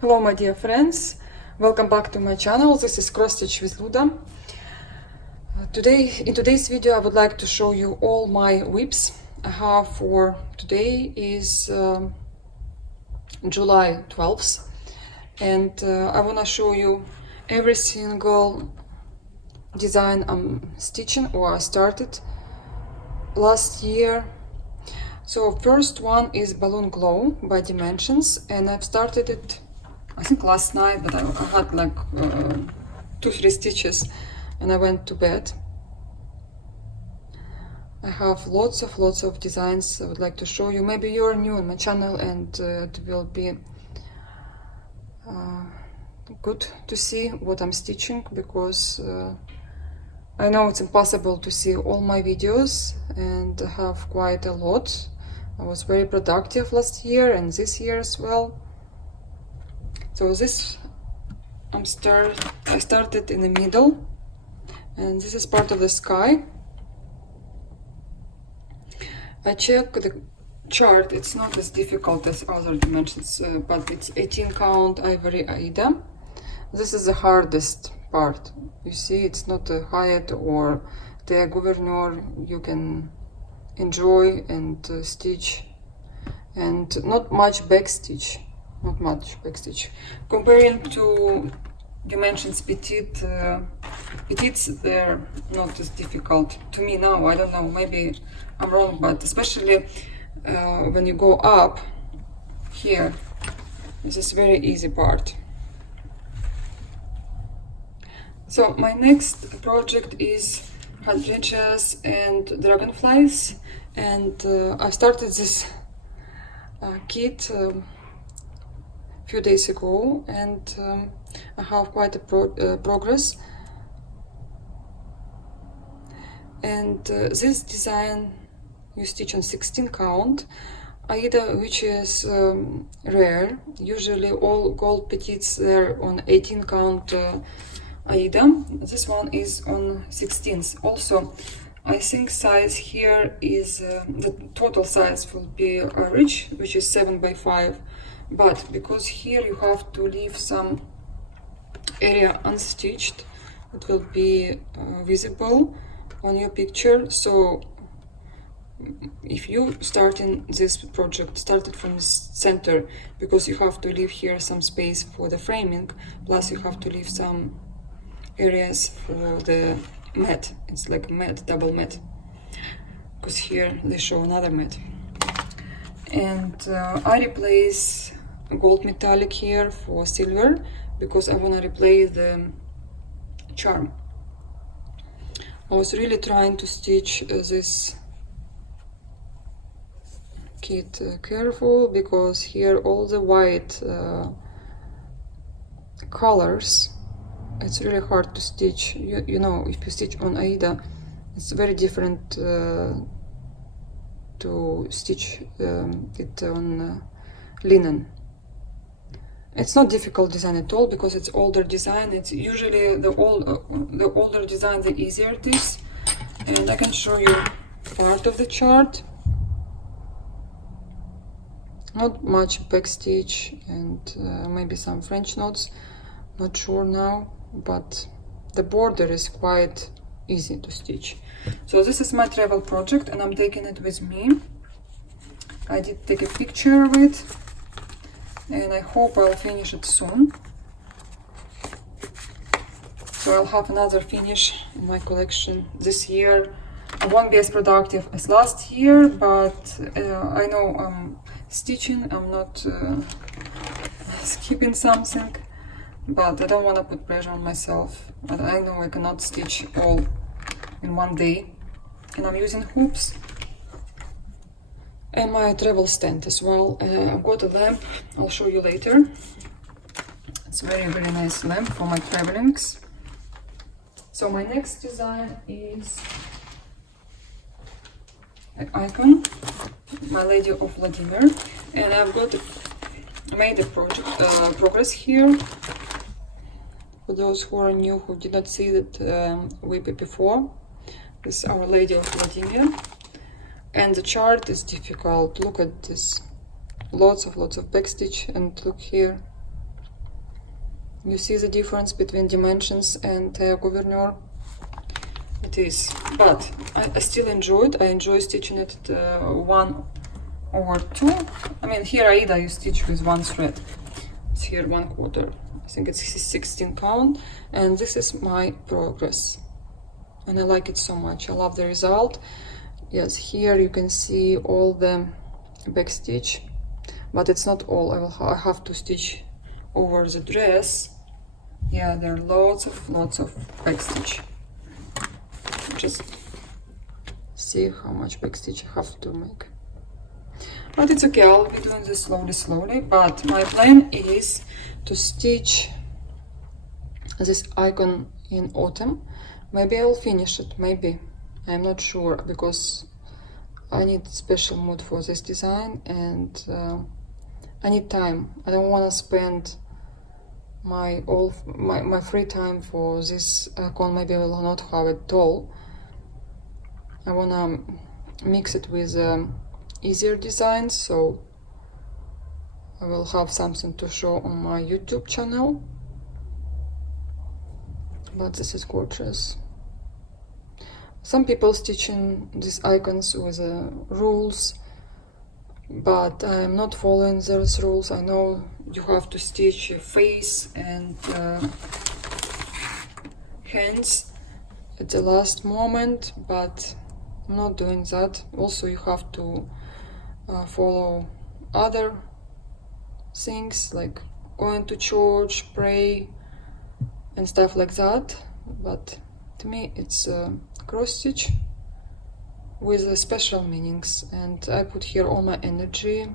Hello my dear friends, welcome back to my channel. This is Cross Stitch with Luda. In today's video I would like to show you all my whips I have for today is July 12th, and I want to show you every single design I'm stitching or I started last year. So first one is Balloon Glow by Dimensions, and I've started it I think last night, but I had like 2-3 stitches and I went to bed. I have lots of designs I would like to show you. Maybe you're new on my channel and it will be good to see what I'm stitching, because I know it's impossible to see all my videos and I have quite a lot. I was very productive last year and this year as well. So this I started in the middle, and this is part of the sky. I check the chart. It's not as difficult as other dimensions, but it's 18 count Ivory Aida. This is the hardest part. You see, it's not a Hyatt or the Gouverneur. You can enjoy and stitch, and not much back stitch. Comparing to Dimensions Petite, Petites, they're not as difficult to me now. I don't know, maybe I'm wrong, but especially when you go up here, this is very easy part. So my next project is Hadrijas and Dragonflies, and I started this kit few days ago, and I have quite a progress. And this design you stitch on 16 count Aida, which is rare. Usually all gold petites they're on 18 count Aida. This one is on 16th. Also, I think size here is the total size will be rich, which is 7 by 5. But because here you have to leave some area unstitched, it will be visible on your picture. So if you start in this project, started from the center, because you have to leave here some space for the framing, plus you have to leave some areas for the mat. It's like a mat, double mat, because here they show another mat. And I replace gold metallic here for silver, because I want to replace the charm. I was really trying to stitch this kit careful, because here all the white colors, it's really hard to stitch. You know, if you stitch on Aida, it's very different to stitch it on linen. It's not difficult design at all, because it's older design. It's usually the older design, the easier it is. And I can show you part of the chart. Not much back stitch and maybe some French knots, not sure now, but the border is quite easy to stitch. So this is my travel project and I'm taking it with me. I did take a picture of it, and I hope I'll finish it soon. So I'll have another finish in my collection this year. I won't be as productive as last year, but I know I'm stitching, I'm not skipping something, but I don't want to put pressure on myself. But I know I cannot stitch all in one day, and I'm using hoops. And my travel stand as well. I've got a lamp, I'll show you later. It's a very nice lamp for my travelings. So my next design is an icon, My Lady of Vladimir, and I've got made a progress here. For those who are new, who did not see that whip before, this is Our Lady of Vladimir. And the chart is difficult. Look at this, lots of backstitch, and look here, You see the difference between dimensions and gouverneur? It is, but I still enjoy it. I enjoy stitching it 1/2. I mean, here Aida you stitch with 1 thread. It's here 1/4. I think it's 16 count, and this is my progress. And I like it so much. I love the result. Yes, here you can see all the back stitch, but it's not all. I have to stitch over the dress. Yeah, there are lots of back stitch. Just see how much back stitch I have to make. But it's okay, I'll be doing this slowly. But my plan is to stitch this icon in autumn. Maybe I'll finish it, maybe. I'm not sure, because I need special mood for this design, and I need time. I don't want to spend my free time for this icon. Maybe I will not have it at all. I want to mix it with easier designs, so I will have something to show on my YouTube channel. But this is gorgeous. Some people stitching these icons with rules, but I'm not following those rules. I know you have to stitch your face and hands at the last moment, but I'm not doing that. Also, you have to follow other things like going to church, pray, and stuff like that. But to me, it's cross stitch with special meanings, and I put here all my energy.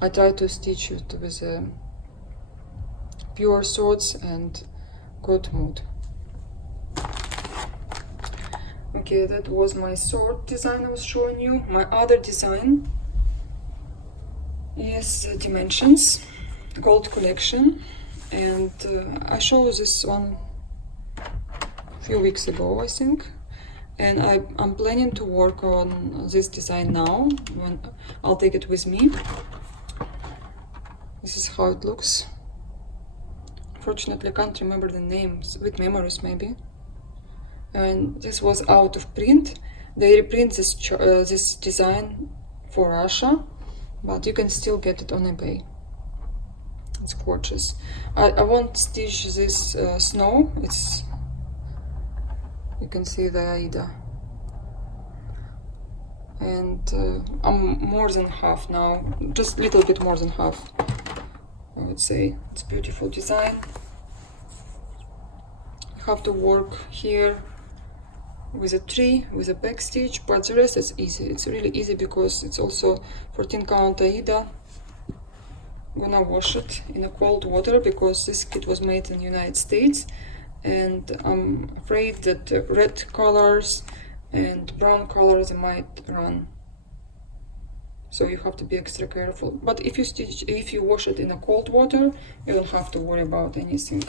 I try to stitch it with pure thoughts and good mood. Okay, that was my sword design I was showing you. My other design is Dimensions Gold Collection, and I showed this one a few weeks ago, I think. And I'm planning to work on this design now, when I'll take it with me. This is how it looks. Unfortunately, I can't remember the names. With memories, maybe. And this was out of print. They reprint this design for Russia, but you can still get it on eBay. It's gorgeous. I won't stitch this snow. You can see the Aida. And I'm more than half now, just a little bit more than half, I would say. It's beautiful design. You have to work here with a tree, with a back stitch, but the rest is easy. It's really easy because it's also 14 count Aida. I'm gonna wash it in a cold water because this kit was made in the United States, and I'm afraid that red colors and brown colors might run, so you have to be extra careful. But if you wash it in a cold water, you don't have to worry about anything.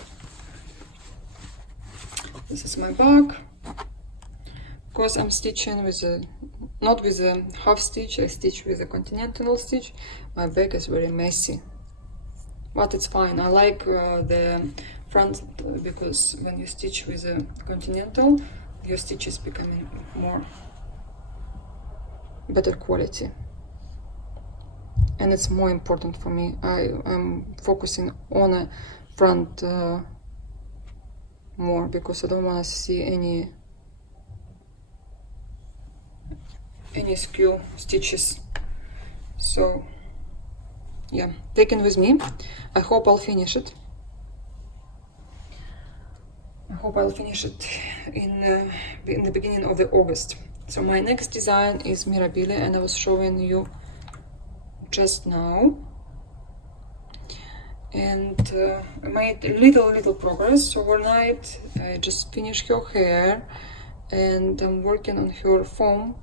This is my bag. Because I'm stitching with not with a half stitch, I stitch with a continental stitch. My bag is very messy, but it's fine. I like the front, because when you stitch with a continental, your stitch is becoming better quality, and it's more important for me. I'm focusing on a front more, because I don't want to see any skew stitches. So yeah, taken with me. I hope I'll finish it. I hope I'll finish it in the beginning of the August. So my next design is Mirabilia, and I was showing you just now. And I made little progress overnight. I just finished her hair, and I'm working on her foam.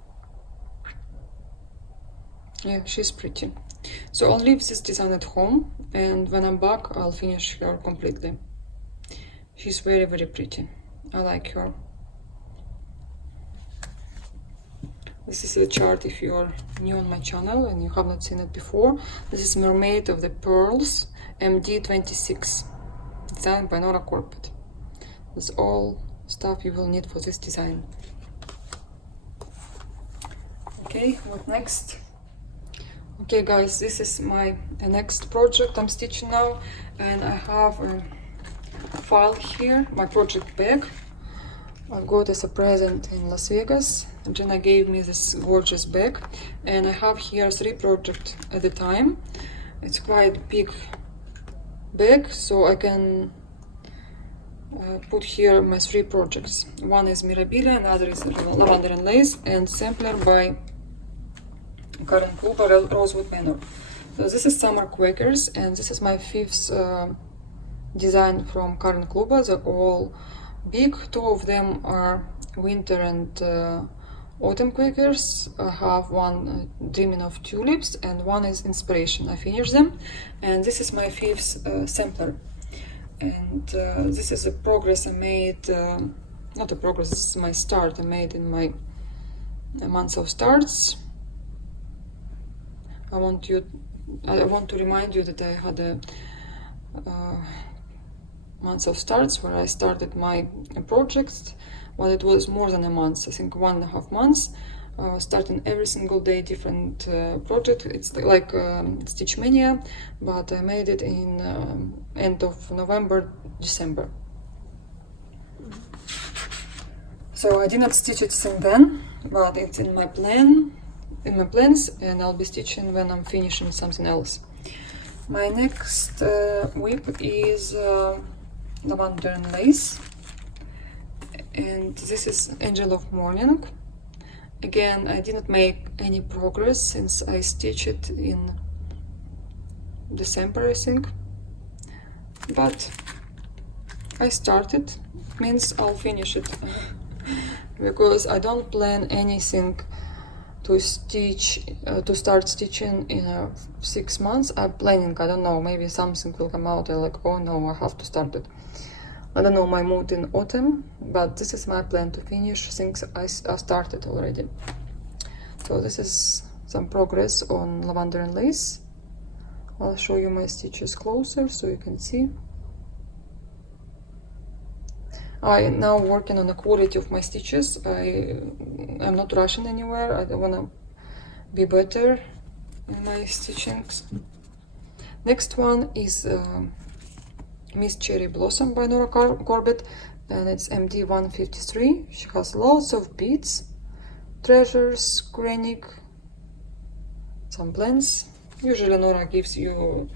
Yeah, she's pretty. So I'll leave this design at home, and when I'm back, I'll finish her completely. She's very pretty. I like her. This is the chart if you're new on my channel and you have not seen it before. This is Mermaid of the Pearls MD26. designed by Nora Corbett. That's all stuff you will need for this design. Okay, what next? Okay guys, this is my next project I'm stitching now, and I have a file here, my project bag. I got as a present in Las Vegas. Jenna gave me this gorgeous bag, and I have here 3 projects at a time. It's quite big bag, so I can put here my 3 projects. One is Mirabilia, another is Lavender and Lace, and sampler by Karen Kluber, Rosewood Manor. So this is Summer Quakers, and this is my 5th design from Karen Kluber. They're all big. 2 of them are winter and autumn Quakers. I have one Dreaming of Tulips, and one is Inspiration. I finished them, and this is my 5th sampler. And this is a progress I made, not a progress, this is my start I made in my month of starts. I want to remind you that I had a month of starts where I started my project. Well, it was more than a month, I think 1.5 months, starting every single day different project. It's like Stitch Mania, but I made it in end of November, December. So I did not stitch it since then, but it's in my plans, and I'll be stitching when I'm finishing something else. My next whip is Lavender and Lace, and this is Angel of Morning. Again, I didn't make any progress since I stitched it in December, I think, but I started. It means I'll finish it because I don't plan anything to stitch, to start stitching in 6 months. I'm planning, I don't know, maybe something will come out, I'm like, oh no, I have to start it. I don't know my mood in autumn, but this is my plan to finish things I started already. So this is some progress on Lavender and Lace. I'll show you my stitches closer so you can see. I'm now working on the quality of my stitches. I'm not rushing anywhere. I want to be better in my stitchings. Next one is Miss Cherry Blossom by Nora Corbett, and it's MD 153. She has lots of beads, treasures, granite, some blends. Usually Nora gives you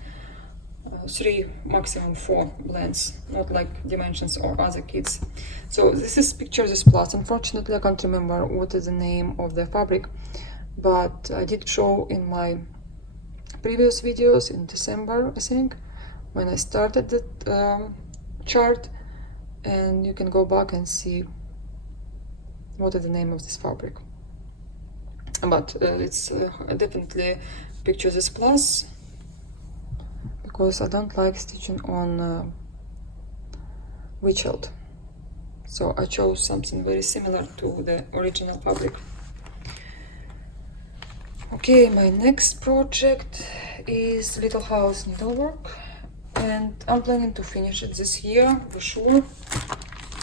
3, maximum 4 blends, not like Dimensions or other kits. So this is Picture This Plus. Unfortunately, I can't remember what is the name of the fabric, but I did show in my previous videos in December, I think, when I started the chart, and you can go back and see what is the name of this fabric. But it's definitely Picture This Plus, because I don't like stitching on witch hilt, so I chose something very similar to the original fabric. Okay, my next project is Little House Needlework, and I'm planning to finish it this year for sure.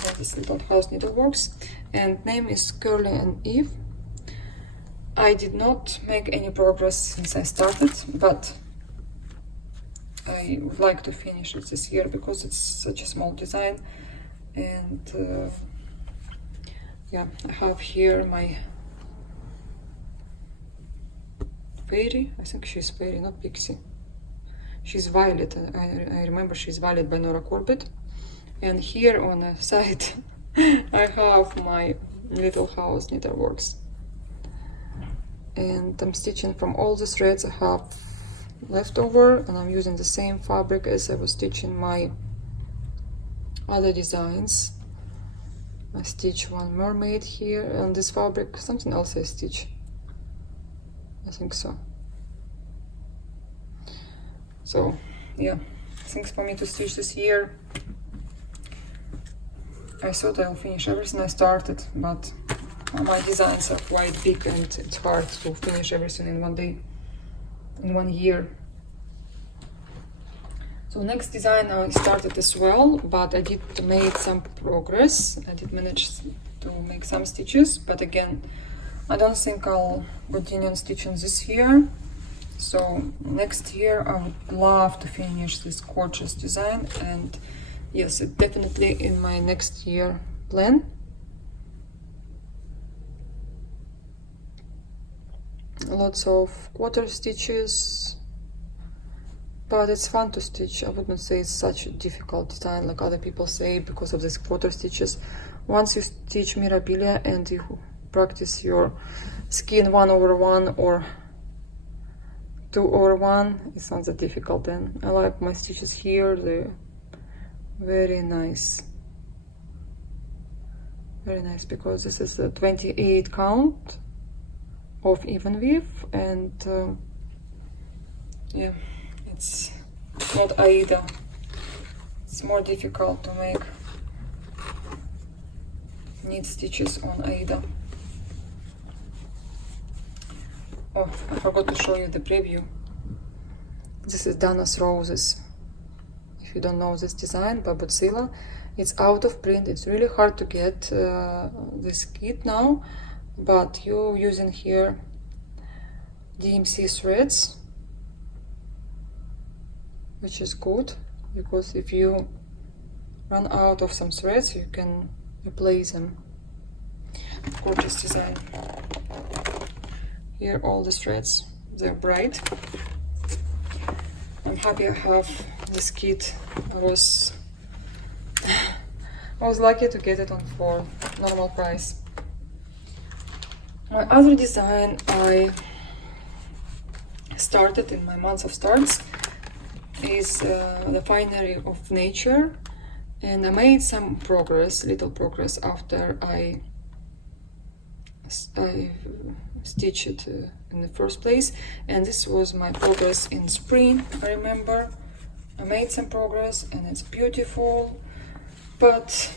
That is Little House Needleworks, and name is Curly and Eve. I did not make any progress since I started, but I would like to finish it this year because it's such a small design. And yeah, I have here my fairy. I think she's fairy, not pixie. She's Violet. I remember she's Violet by Nora Corbett. And here on the side I have my Little House Needleworks, and I'm stitching from all the threads I have left over, and I'm using the same fabric as I was stitching my other designs. I stitch one mermaid here on this fabric, something else I stitch, I think so. So yeah, things for me to stitch this year. I thought I'll finish everything I started, but my designs are quite big and it's hard to finish everything in one day, in 1 year. So next design I started as well, but I did make some progress. I did manage to make some stitches, but again, I don't think I'll continue on stitching this year. So next year I would love to finish this gorgeous design, and yes, it's definitely in my next year plan. Lots of quarter stitches, but it's fun to stitch. I wouldn't say it's such a difficult design like other people say because of these quarter stitches. Once you stitch Mirabilia and you practice your skein 1/1 or 2/1, it's not that difficult then. I like my stitches here, they're very nice. Very nice, because this is a 28 count of even width, and yeah, it's not Aida. It's more difficult to make knit stitches on Aida. Oh, I forgot to show you the preview. This is Dana's Roses. If you don't know this design by Botzilla, it's out of print. It's really hard to get this kit now, but you're using here DMC threads, which is good, because if you run out of some threads, you can replace them. Gorgeous design. Here all the threads, they're bright. I'm happy I have this kit. I was lucky to get it on for normal price. My other design I started in my month of starts is the Finery of Nature, and I made some progress, little progress, after I stitched it in the first place, and this was my progress in spring. I remember I made some progress and it's beautiful, but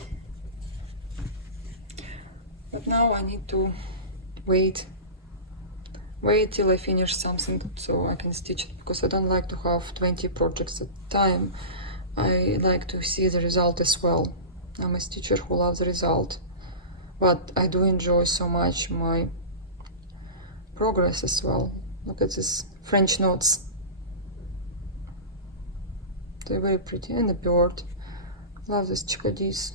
now I need to wait till I finish something so I can stitch it, because I don't like to have 20 projects at a time. I like to see the result as well. I'm a stitcher who loves the result, but I do enjoy so much my progress as well. Look at these French notes. They're very pretty. And the bird. Love these chickadees.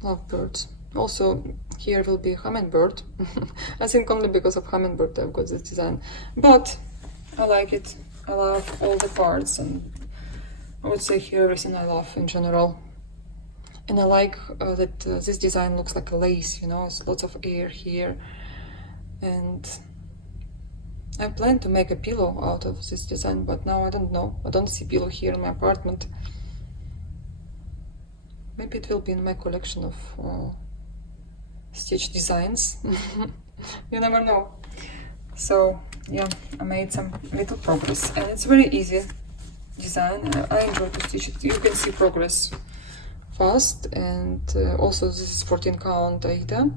Love birds. Also, here will be a hummingbird. I think only because of hummingbird I've got this design. But I like it. I love all the parts, and I would say here everything I love in general. And I like that this design looks like a lace, you know, it's lots of air here. And I plan to make a pillow out of this design, but now I don't know. I don't see pillow here in my apartment. Maybe it will be in my collection of stitch designs. You never know. So yeah, I made some little progress, and it's very easy design. I enjoy to stitch it. You can see progress fast, and also this is 14 count Aida.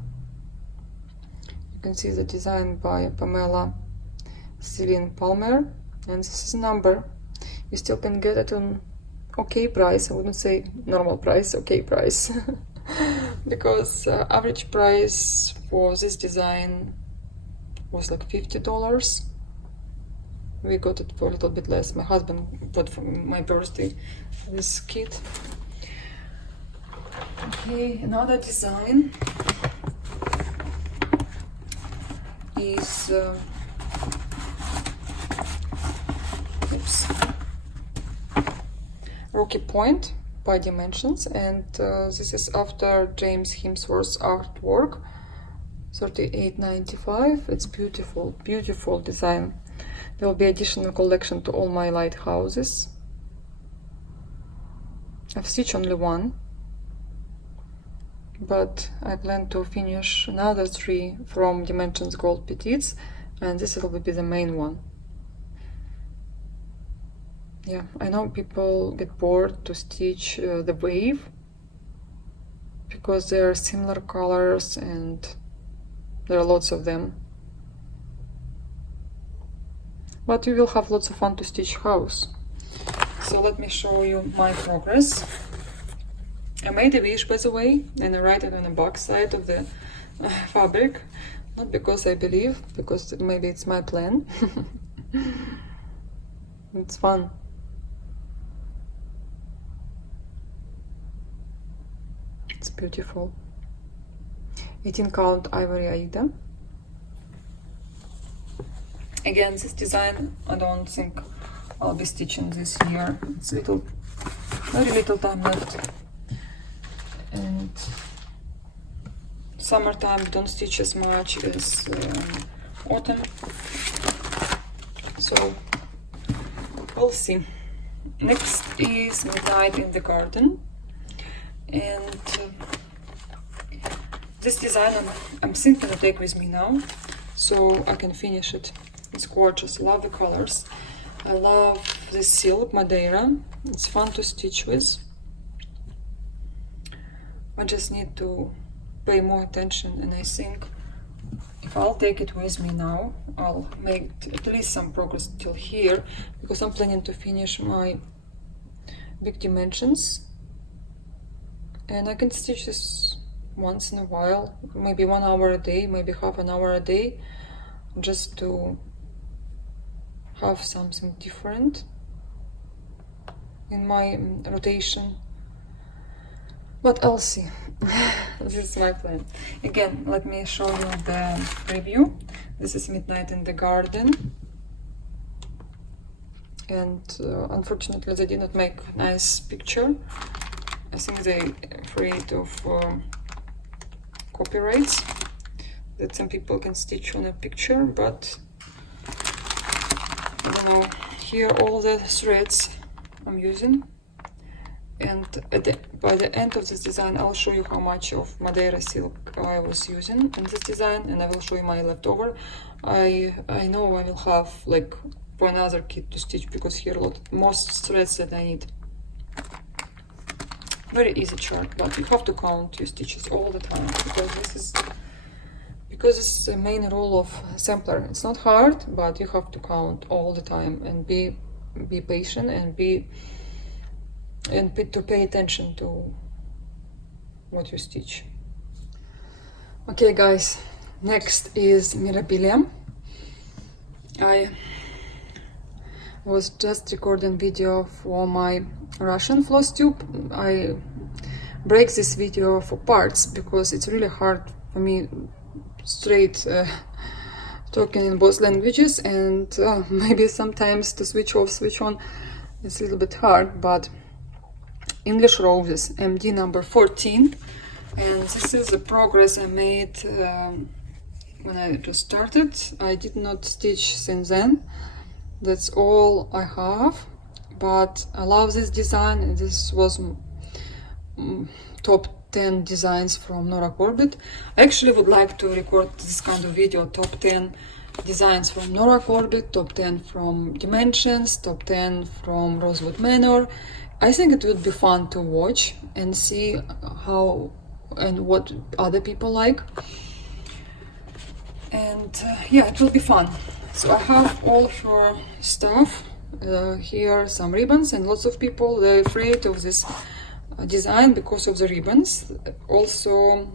You can see the design by Pamela Celine Palmer, and this is a number. You still can get it on okay price. I wouldn't say normal price, okay price. Because average price for this design was like $50. We got it for a little bit less. My husband bought for my birthday this kit. Okay, another design is Rocky Point by Dimensions, and this is after James Hemsworth's artwork, $38.95. It's beautiful, beautiful design. There will be additional collection to all my lighthouses. I've stitched only one, but I plan to finish another 3 from Dimensions Gold Petites, and this will be the main one. Yeah, I know people get bored to stitch the wave because there are similar colors and there are lots of them. but you will have lots of fun to stitch house. So let me show you my progress. I made a wish, by the way, and I write it on the back side of the fabric, not because I believe, because maybe it's my plan. It's fun. It's beautiful. 18 count ivory Aida. Again, this design, I don't think I'll be stitching this year. It's very little time left. And summertime don't stitch as much as autumn. So we'll see. Next is Midnight in the Garden. And this design I'm thinking to take with me now, so I can finish it. It's gorgeous. I love the colors. I love the silk Madeira. It's fun to stitch with. I just need to pay more attention, and I think if I'll take it with me now, I'll make at least some progress till here, because I'm planning to finish my big dimensions. And I can stitch this once in a while, maybe 1 hour a day, maybe half an hour a day, just to have something different in my rotation. But I'll see. This is my plan. Again, let me show you the preview. This is Midnight in the Garden. And unfortunately they did not make a nice picture. I think they're afraid of copyrights, that some people can stitch on a picture, but I don't know. Here all the threads I'm using, and by the end of this design I'll show you how much of Madeira silk I was using in this design, and I will show you my leftover. I know I will have like for another kit to stitch, because here most threads that I need. Very easy chart, but you have to count your stitches all the time, because this is the main rule of sampler. It's not hard, but you have to count all the time and be patient and to pay attention to what you stitch. Okay guys, next is Mirabilia. I was just recording video for my Russian floss tube. I break this video for parts because it's really hard for me straight talking in both languages, and maybe sometimes to switch off, switch on, it's a little bit hard. But English Roses MD number 14, and this is the progress I made when I just started. I did not stitch since then. That's all I have, but I love this design. This was top 10 designs from Nora Corbett. I actually would like to record this kind of video, top 10 designs from Nora Corbett, top 10 from Dimensions, top 10 from Rosewood Manor. I think it would be fun to watch and see how and what other people like. And yeah, it will be fun. So I have all of her stuff. Here some ribbons, and lots of people, they're afraid of this design because of the ribbons. Also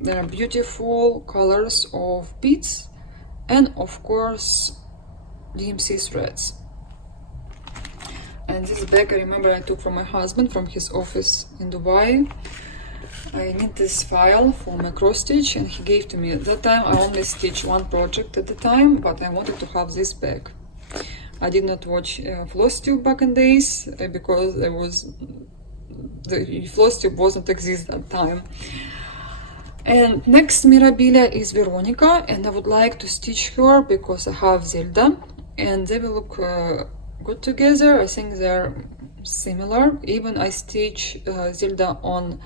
there are beautiful colors of beads, and of course DMC threads. And this bag I remember I took from my husband from his office in Dubai. I need this file for my cross stitch, and he gave to me. At that time I only stitched one project at the time, but I wanted to have this bag. I did not watch floss tube back in days because the floss tube wasn't exist at that time. And next Mirabilia is Veronica, and I would like to stitch her because I have Zelda, and they will look good together. I think they're similar. Even I stitch Zelda on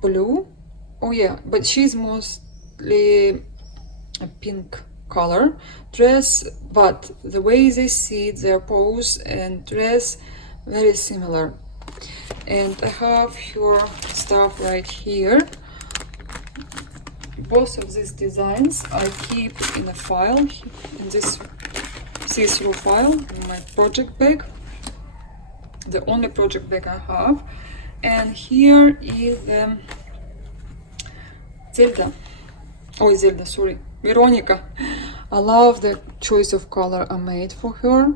blue. Oh yeah, but she's mostly a pink color dress, but the way they sit, their pose and dress, very similar. And I have her stuff right here. Both of these designs I keep in a file in this see-through file in my project bag, the only project bag I have. And here is the Zelda, sorry, Veronica. I love the choice of color I made for her.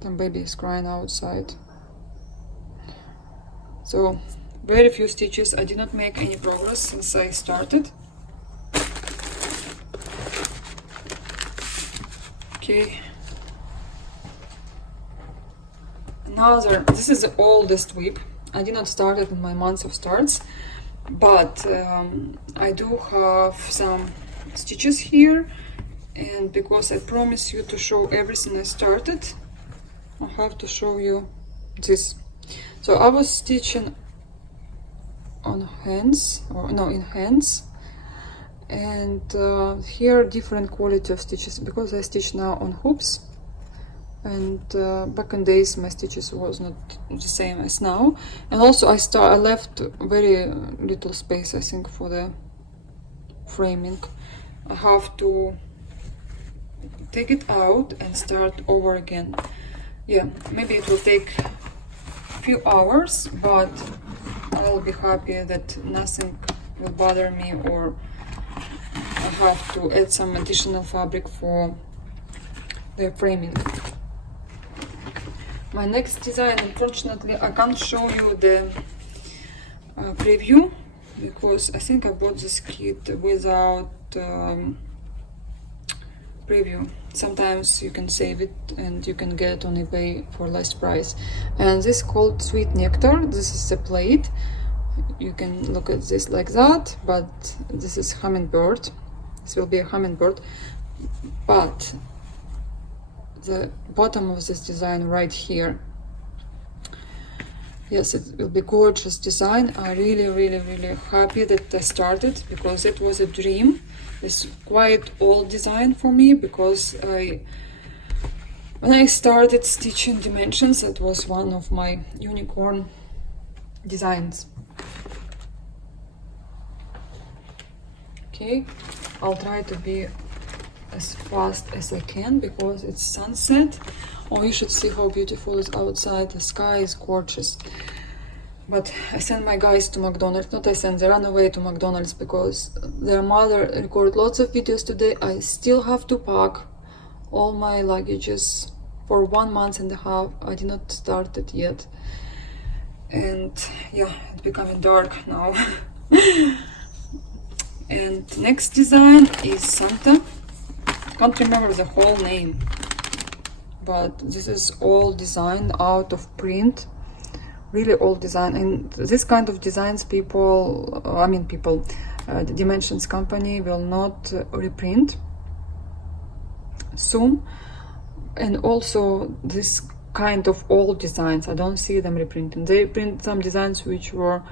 The baby is crying outside. So, very few stitches. I did not make any progress since I started. Okay. This is the oldest whip. I did not start it in my months of starts, but I do have some stitches here, and because I promise you to show everything I started, I have to show you this. So I was stitching on hands, in hands, and here different quality of stitches because I stitch now on hoops. And back in days my stitches was not the same as now, and also I left very little space, I think, for the framing. I have to take it out and start over again. Yeah, maybe it will take a few hours, but I'll be happy that nothing will bother me, or I have to add some additional fabric for the framing. My next design, unfortunately, I can't show you the preview because I think I bought this kit without preview. Sometimes you can save it and you can get it on eBay for less price. And this is called Sweet Nectar. This is a plate. You can look at this like that, but this is hummingbird. This will be a hummingbird, but the bottom of this design right here, yes, it will be gorgeous design. I'm really happy that I started because it was a dream. It's quite old design for me because when I started stitching dimensions, it was one of my unicorn designs. Okay, I'll try to be as fast as I can because it's sunset. Oh, you should see how beautiful it's outside. The sky is gorgeous. But I sent my guys to McDonald's. They ran away to McDonald's because their mother recorded lots of videos today. I still have to pack all my luggages for 1.5 months. I did not start it yet. And yeah, it's becoming dark now. And next design is Santa. Can't remember the whole name, but this is all designed out of print, really old design. And this kind of designs the Dimensions company will not reprint soon. And also this kind of old designs, I don't see them reprinting. They print some designs which were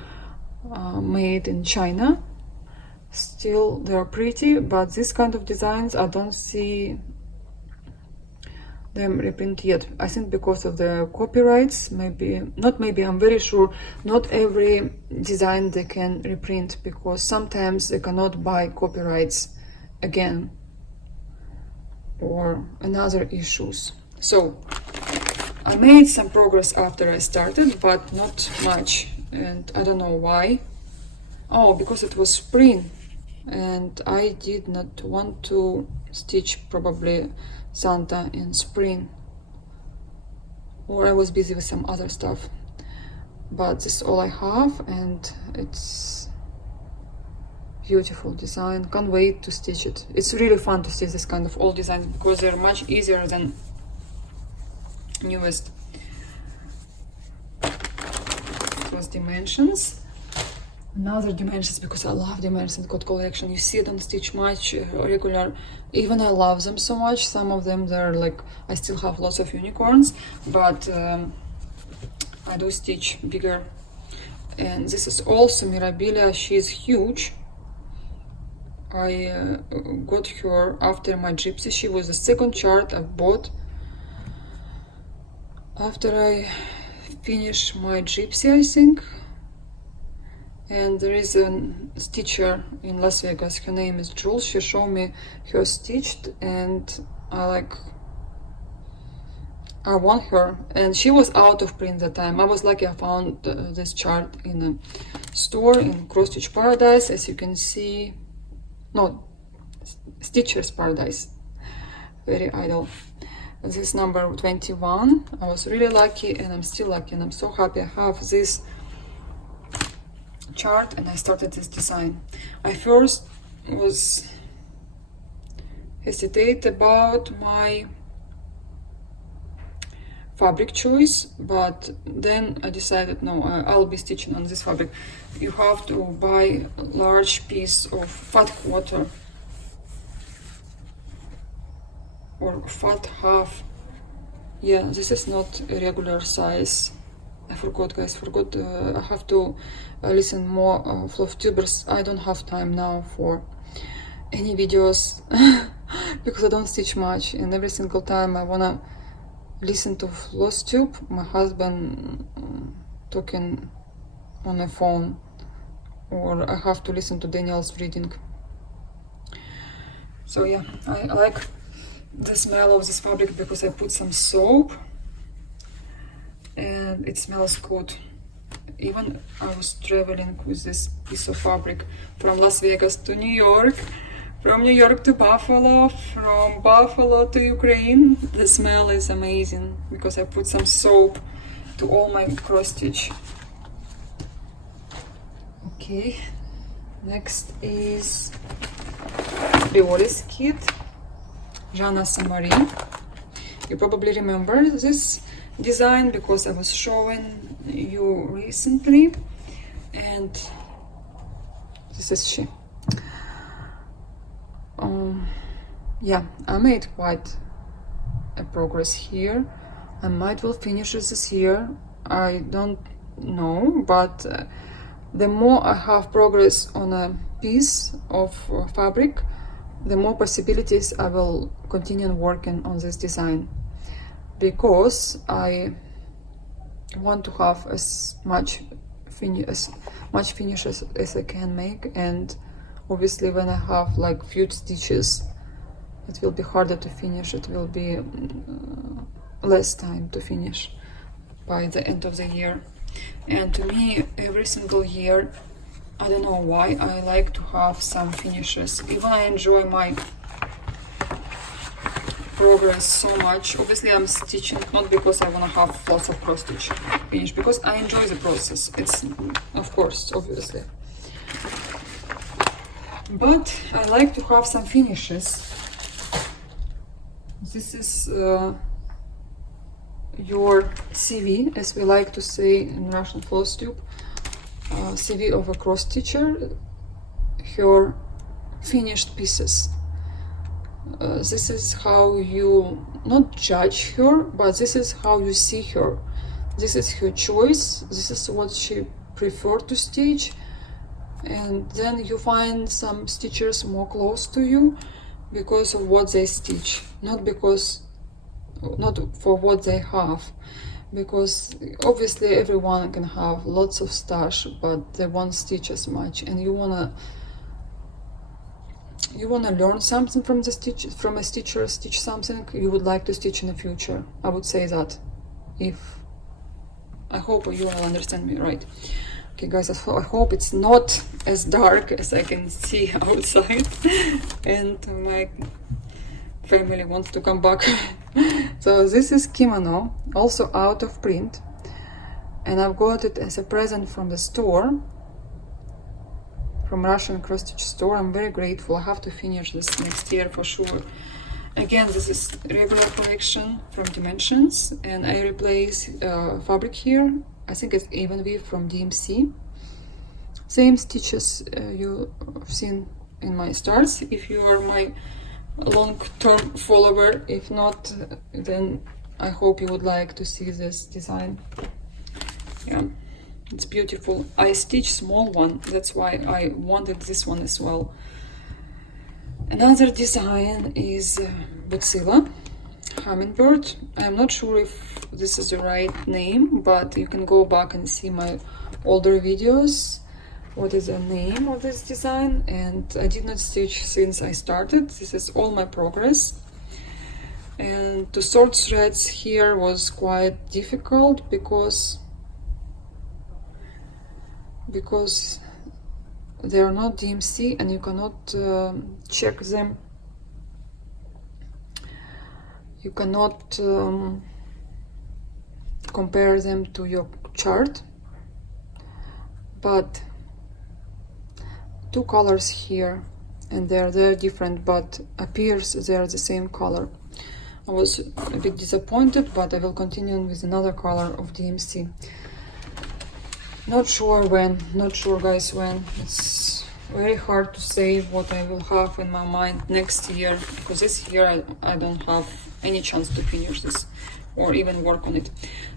made in China. Still, they're pretty, but this kind of designs, I don't see them reprint yet. I think because of the copyrights, I'm very sure not every design they can reprint because sometimes they cannot buy copyrights again or another issues. So I made some progress after I started, but not much, and I don't know why. Oh, because it was spring and I did not want to stitch probably Santa in spring, or I was busy with some other stuff. But this is all I have, and it's beautiful design. Can't wait to stitch it. It's really fun to stitch this kind of old designs because they're much easier than newest. It was Dimensions. Another Dimensions, because I love Dimensions code collection. You see them stitch much regular, even I love them so much. Some of them, they're like, I still have lots of unicorns, but I do stitch bigger. And this is also Mirabilia. She's huge. I got her after my gypsy. She was the second chart I bought after I finished my gypsy, I think. And there is a stitcher in Las Vegas. Her name is Jules. She showed me her stitched, and I want her. And she was out of print that time. I was lucky I found this chart in a store in Cross Stitch Paradise, as you can see. No, Stitcher's Paradise. Very idle. This is number 21. I was really lucky, and I'm still lucky, and I'm so happy I have this chart and I started this design. I first was hesitate about my fabric choice, but then I decided no, I'll be stitching on this fabric. You have to buy a large piece of fat quarter or fat half. Yeah, this is not a regular size. I forgot, guys, I have to listen more fluff tubers. I don't have time now for any videos because I don't stitch much, and every single time I wanna listen to floss tube, my husband talking on a phone, or I have to listen to Daniel's reading. So yeah, I like the smell of this fabric because I put some soap and it smells good. Even I was traveling with this piece of fabric from Las Vegas to New York, from New York to Buffalo, from Buffalo to Ukraine. The smell is amazing because I put some soap to all my cross stitch. Okay, next is Rioli's kit, Jana Samari. You probably remember this design because I was showing you recently, and this is she. Yeah, I made quite a progress here. I might will finish this year, I don't know, but the more I have progress on a piece of fabric, the more possibilities I will continue working on this design, because I want to have as much finish as I can make, and obviously when I have like few stitches, it will be harder to finish. It will be less time to finish by the end of the year. And to me, every single year, I don't know why, I like to have some finishes. Even I enjoy my progress so much. Obviously I'm stitching not because I want to have lots of cross stitch finish, because I enjoy the process. It's, of course, obviously, but I like to have some finishes. This is your CV, as we like to say in Russian floss tube, CV of a cross stitcher, her finished pieces. This is how you not judge her, but this is how you see her. This is her choice. This is what she preferred to stitch, and then you find some stitchers more close to you because of what they stitch, not for what they have, because obviously everyone can have lots of stash, but they won't stitch as much, and you wanna learn something from a stitcher, stitch something you would like to stitch in the future. I would say that. I hope you all understand me right. Okay, guys, I hope it's not as dark as I can see outside, and my family wants to come back. So this is kimono, also out of print, and I've got it as a present from the store, from Russian cross stitch store. I'm very grateful. I have to finish this next year for sure. Again, this is regular collection from Dimensions, and I replace fabric here. I think it's even weave from DMC. Same stitches you've seen in my starts, if you are my long-term follower. If not, then I hope you would like to see this design. Yeah, it's beautiful. I stitched small one, that's why I wanted this one as well. Another design is Butzilla Hummingbird. I'm not sure if this is the right name, but you can go back and see my older videos. what is the name of this design, and I did not stitch since I started. This is all my progress. And to sort threads here was quite difficult because they are not DMC and you cannot check them. You cannot compare them to your chart, but two colors here and they're different, but appears they're the same color. I was a bit disappointed, but I will continue with another color of DMC. Not sure when, not sure guys when. It's very hard to say what I will have in my mind next year, because this year I don't have any chance to finish this or even work on it.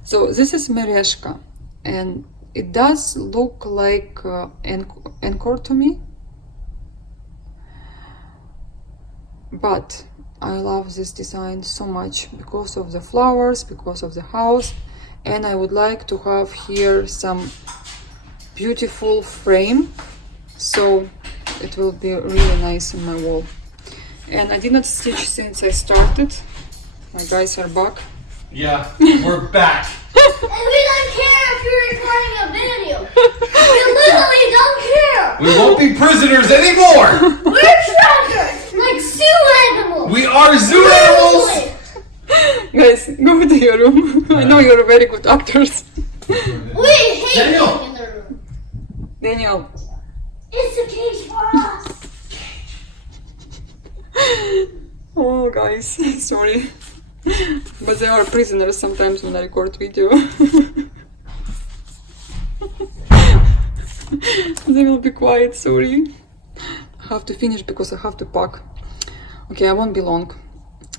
So this is Mereshka, and it does look like anchor to me, but I love this design so much because of the flowers, because of the house, and I would like to have here some beautiful frame, so it will be really nice in my wall. And I did not stitch since I started. My guys are back. Yeah, we're back. And we don't care if you're recording a video. We literally don't care. We won't be prisoners anymore. We're trackers, like zoo animals. We are zoo animals. Guys, go to your room. I know you're very good actors. We hate Daniel. being in the room. Daniel. It's a cage for us. Oh guys, sorry. But they are prisoners sometimes when I record video. They will be quiet, sorry. I have to finish because I have to pack. Okay, I won't be long.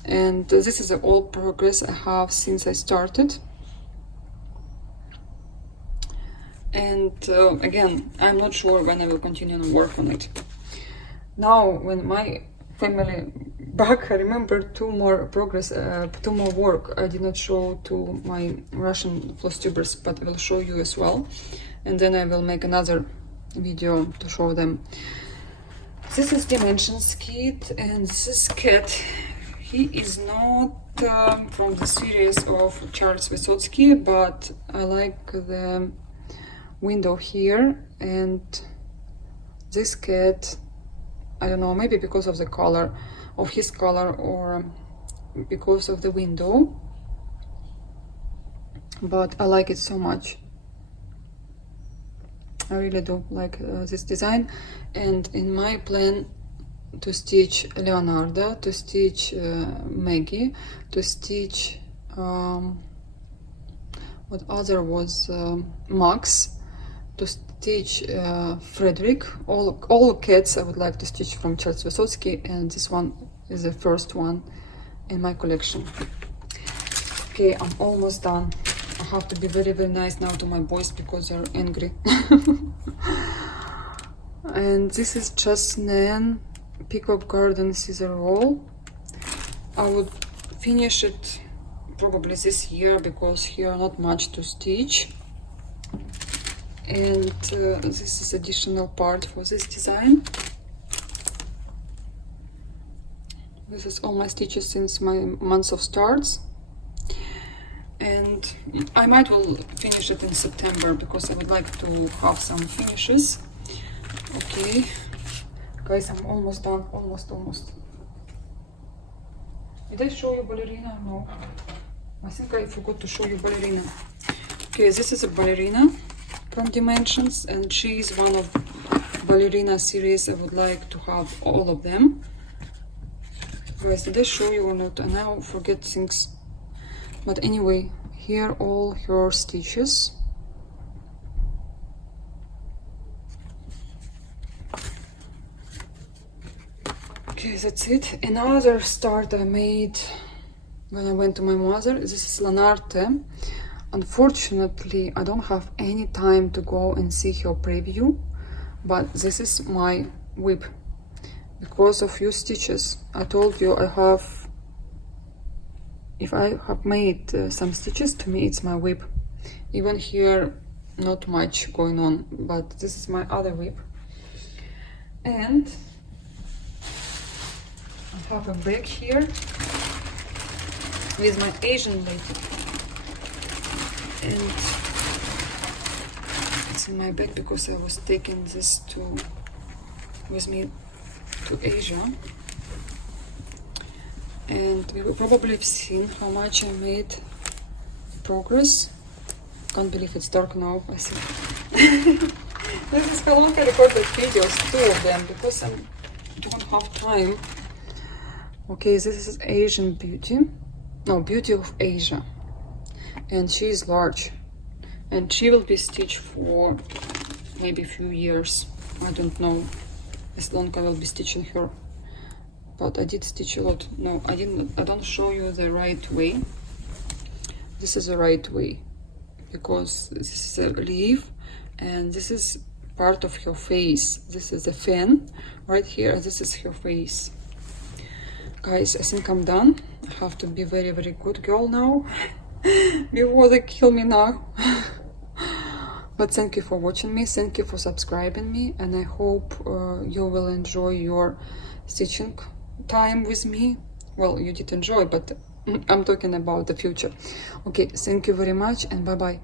And this is all progress I have since I started. And again, I'm not sure when I will continue to work on it. Now, when my family back, I remember two more work I did not show to my Russian floss tubers, but I will show you as well, and then I will make another video to show them. This is Dimensions kit, and this is Cat. He is not from the series of Charles Wysotsky, but I like the window here, and this cat, I don't know, maybe because of the color of his color or because of the window, but I like it so much. I really do like this design. And in my plan to stitch Leonardo, to stitch Maggie, to stitch what other was Max, to stitch Frederick, all cats I would like to stitch from Charles Wysotsky, and this one is the first one in my collection. Okay, I'm almost done. I have to be very, very nice now to my boys because they're angry. And this is just Nan Peacock Garden scissor roll. I would finish it probably this year because here not much to stitch. And this is additional part for this design. This is all my stitches since my month of starts, and I might will finish it in September because I would like to have some finishes. Okay, guys, I'm almost done, almost. Did I show you ballerina? No, I think I forgot to show you ballerina. Okay, this is a ballerina from Dimensions, and she is one of ballerina series. I would like to have all of them. Guys, did I show you or not? I now forget things. But anyway, here all her stitches. Okay, that's it. Another start I made when I went to my mother. This is Lanarte. Unfortunately, I don't have any time to go and see her preview, but this is my whip. Because of few stitches, I told you if I have made some stitches, to me it's my whip. Even here not much going on, but this is my other whip. And I have a bag here with my Asian lady, and it's in my bag because I was taking this with me to Asia. And you will probably have seen how much I made progress. Can't believe it's dark now, I think. This is how long I recorded videos, 2 of them, because I don't have time. Okay, this is Asian Beauty. No, Beauty of Asia. And she is large. And she will be stitched for maybe a few years. I don't know as long I will be stitching her. But I did stitch a lot. No, I don't show you the right way. This is the right way, because this is a leaf and this is part of her face. This is a fan right here. This is her face. Guys, I think I'm done. I have to be very, very good girl now before they kill me now. But thank you for watching me. Thank you for subscribing me, and I hope you will enjoy your stitching time with me. Well, you did enjoy, but I'm talking about the future. Okay, thank you very much, and bye bye.